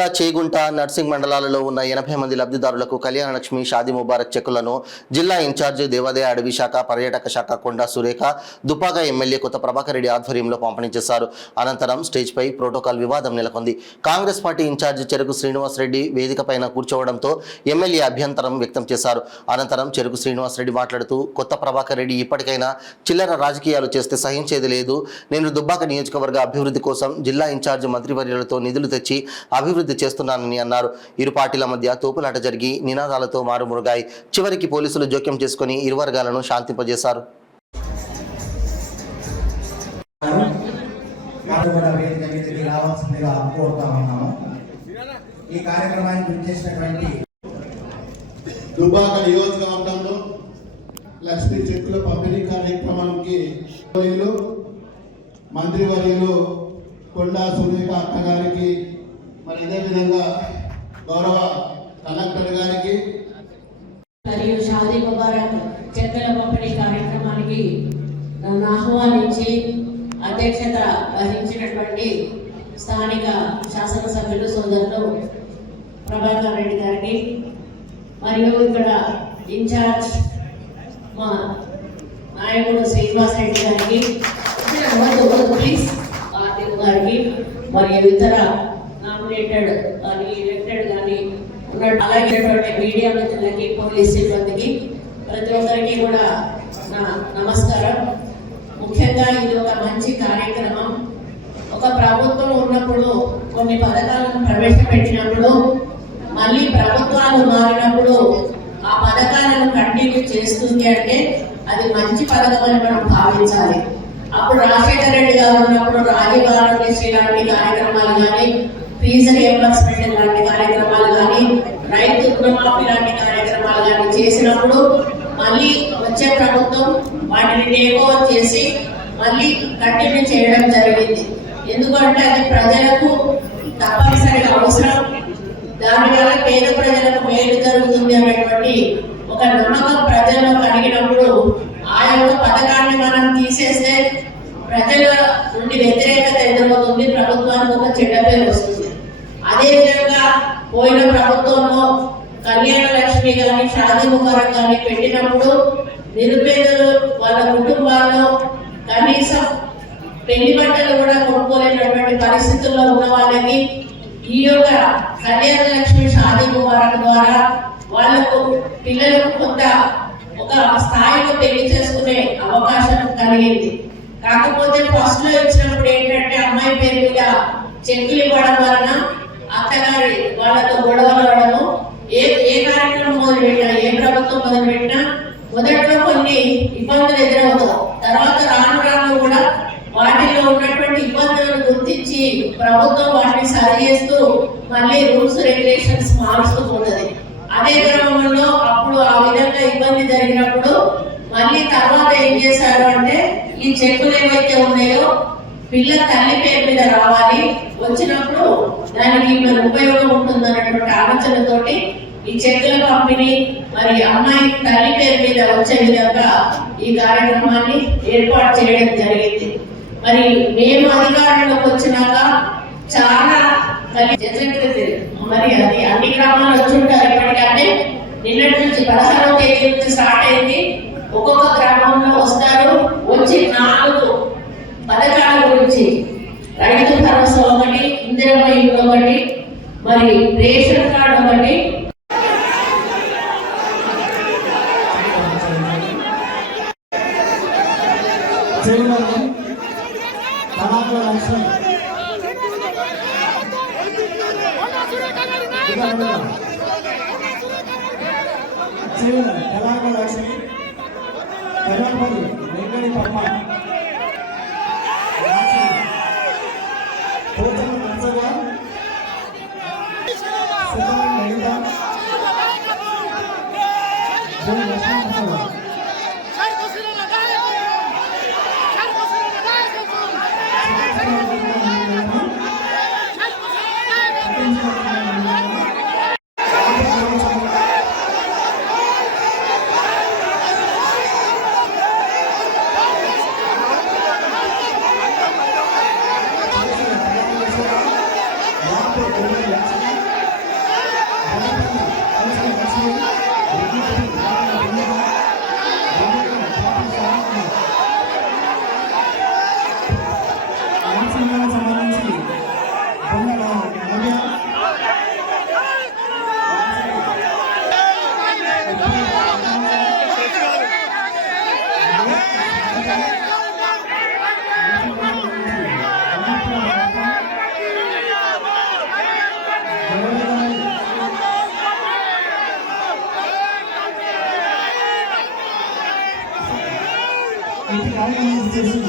జిల్లా చేగుంట నర్సింగ్ మండలాలలో ఉన్న 80 మంది లబ్ధిదారులకు కళ్యాణ లక్ష్మి షాదీ ముబారక్ చెక్కులను జిల్లా ఇన్ఛార్జ్ దేవాదాయ అడవి శాఖ పర్యాటక శాఖ కొండా సురేఖ దుబ్బాక ఎమ్మెల్యే కొత్త ప్రభాకర్ రెడ్డి ఆధ్వర్యంలో పంపిణీ చేశారు. అనంతరం స్టేజ్ పై ప్రోటోకాల్ వివాదం నెలకొంది. కాంగ్రెస్ పార్టీ ఇన్ఛార్జ్ చెరుకు శ్రీనివాస్ రెడ్డి వేదిక పైన కూర్చోవడంతో ఎమ్మెల్యే అభ్యంతరం వ్యక్తం చేశారు. అనంతరం చెరుకు శ్రీనివాస్ రెడ్డి మాట్లాడుతూ కొత్త ప్రభాకర్ రెడ్డి ఇప్పటికైనా చిల్లర రాజకీయాలు చేస్తే సహించేది లేదు. నేను దుబ్బాక నియోజకవర్గ అభివృద్ధి కోసం జిల్లా ఇన్ఛార్జ్ మంత్రివర్యులతో నిధులు తెచ్చి అభివృద్ధి చేస్తున్నానని అన్నారు. ఇరు పార్టీల మధ్య తోపులాట జరిగి నినాదాలతో మారుమురుగాయి. చివరికి పోలీసులు జోక్యం చేసుకుని ఇరు వర్గాలను శాంతింపజేశారు. ఈ కార్యక్రమానికి వచ్చేసినటువంటి దుబ్బాక నియోజకవర్గంలో లక్ష్మీ చెక్కుల పంపిణీ కార్యక్రమానికి మంత్రివర్యులు కొండా సురేఖ అక్క గారికి, మరి ఇదే విధంగా గౌరవ కలెక్టర్ గారికి మరియు షాదీ ముబారక్ చెక్కుల పంపిణీ కార్యక్రమానికి నన్ను ఆహ్వానించి అధ్యక్షత వహించినటువంటి స్థానిక శాసనసభ్యులు సోదరులు ప్రభాకర్ రెడ్డి గారికి, మరియు ఇక్కడ ఇన్ఛార్జ్ మా నాయకుడు శ్రీనివాస్ రెడ్డి గారికి, ప్లీజ్ గారికి, మరియు ఇతర నామినేటెడ్ కానీ ఎలక్టెడ్ కానీ ఉన్నట్టు అలాగే మీడియా మిత్రులకి, పోలీస్ సిబ్బందికి, ప్రతి ఒక్కరికి కూడా నా నమస్కారం. ముఖ్యంగా ఇది ఒక మంచి కార్యక్రమం. ఒక ప్రభుత్వం ఉన్నప్పుడు కొన్ని పథకాలను ప్రవేశపెట్టినప్పుడు మళ్ళీ ప్రభుత్వాలు మారినప్పుడు ఆ పథకాలను కంటిన్యూ చేస్తుంది అంటే అది మంచి పథకం అని మనం భావించాలి. అప్పుడు రాజశేఖర రెడ్డి గారు ఉన్నప్పుడు రాజీవ్ ఆరోగ్యశ్రీ లాంటి కార్యక్రమాలు కానీ, ఫీజు రియంబర్స్మెంట్ లాంటి కార్యక్రమాలు కానీ, రైతు రుణమాఫీ లాంటి కార్యక్రమాలు కానీ చేసినప్పుడు మళ్ళీ వచ్చే ప్రభుత్వం వాటిని టేక్ ఓవర్ చేసి మళ్ళీ కంటిన్యూ చేయడం జరిగింది. ఎందుకంటే అది ప్రజలకు తప్పనిసరిగా అవసరం, దానివల్ల పేద ప్రజలకు మేలు జరుగుతుంది అనేటువంటి ఒక నమ్మకం ప్రజల్లో కలిగినప్పుడు ఆ యొక్క పథకాన్ని మనం తీసేస్తే ప్రజల నుండి వ్యతిరేకత ఎదురవుతుంది, ప్రభుత్వానికి ఒక చెడ్డ పేరు వస్తుంది. అదేవిధంగా పోయిన ప్రభుత్వంలో కళ్యాణ లక్ష్మి కానీ షాదీ ముబారక్ కానీ పెట్టినప్పుడు నిరుపేదలు వాళ్ళ కుటుంబాల్లో కనీసం పెళ్లి బట్టలు కూడా కొనుక్కోలేనటువంటి పరిస్థితుల్లో ఉన్న వాళ్ళకి ఈ యొక్క కళ్యాణ లక్ష్మి షాదీ ముబారక్ ద్వారా వాళ్లకు పిల్లలకు కొంత ఒక స్థాయిలో పెళ్లి చేసుకునే అవకాశం కలిగింది. కాకపోతే ఫస్ట్ లో ఇచ్చినప్పుడు ఏంటంటే అమ్మాయి పేరు మీద చెక్కులు ఇవ్వడం వలన అత్తగారి వాళ్ళతో గొడవలు అవడము, ఏ కార్యక్రమం మొదలుపెట్టినా, ఏ ప్రభుత్వం మొదలుపెట్టినా మొదట్లో కొన్ని ఇబ్బందులు ఎదురవుతాయి. తర్వాత రాను రాను కూడా వాటిలో ఉన్నటువంటి ఇబ్బందులను గుర్తించి ప్రభుత్వం వాటిని సరి చేస్తూ మళ్ళీ రూల్స్ రెగ్యులేషన్స్ మారుస్తూ పోతుంది. అదే క్రమంలో అప్పుడు ఆ విధంగా ఇబ్బంది జరిగినప్పుడు మళ్ళీ తర్వాత ఏం చేశారు అంటే ఈ చెక్కులు ఏవైతే ఉన్నాయో పిల్ల తల్లి పేరు మీద రావాలి, వచ్చినప్పుడు దానికి మరి ఉపయోగం ఉంటుంది అన్నటువంటి ఆలోచనతోటి ఈ చెక్కుల పంపిణీ మరి అమ్మాయి తల్లి పేరు మీద వచ్చే విధంగా ఈ కార్యక్రమాన్ని ఏర్పాటు చేయడం జరిగింది. మరి మేము అధికారంలోకి వచ్చినాక చాలా మరి అది అన్ని గ్రామాలు వచ్చుంటారు. ఇప్పటికంటే నిన్నటి నుంచి 16వ తేదీ నుంచి స్టార్ట్ అయింది. ఒక్కొక్క గ్రామంలో వస్తారు, వచ్చి 4 పథకాల గురించి రైతు భరోసా ఒకటి, ఇందిరమ్మ ఇల్లు ఒకటి, మరి రేషన్ కార్డు ఒకటి, Gracias. చేసి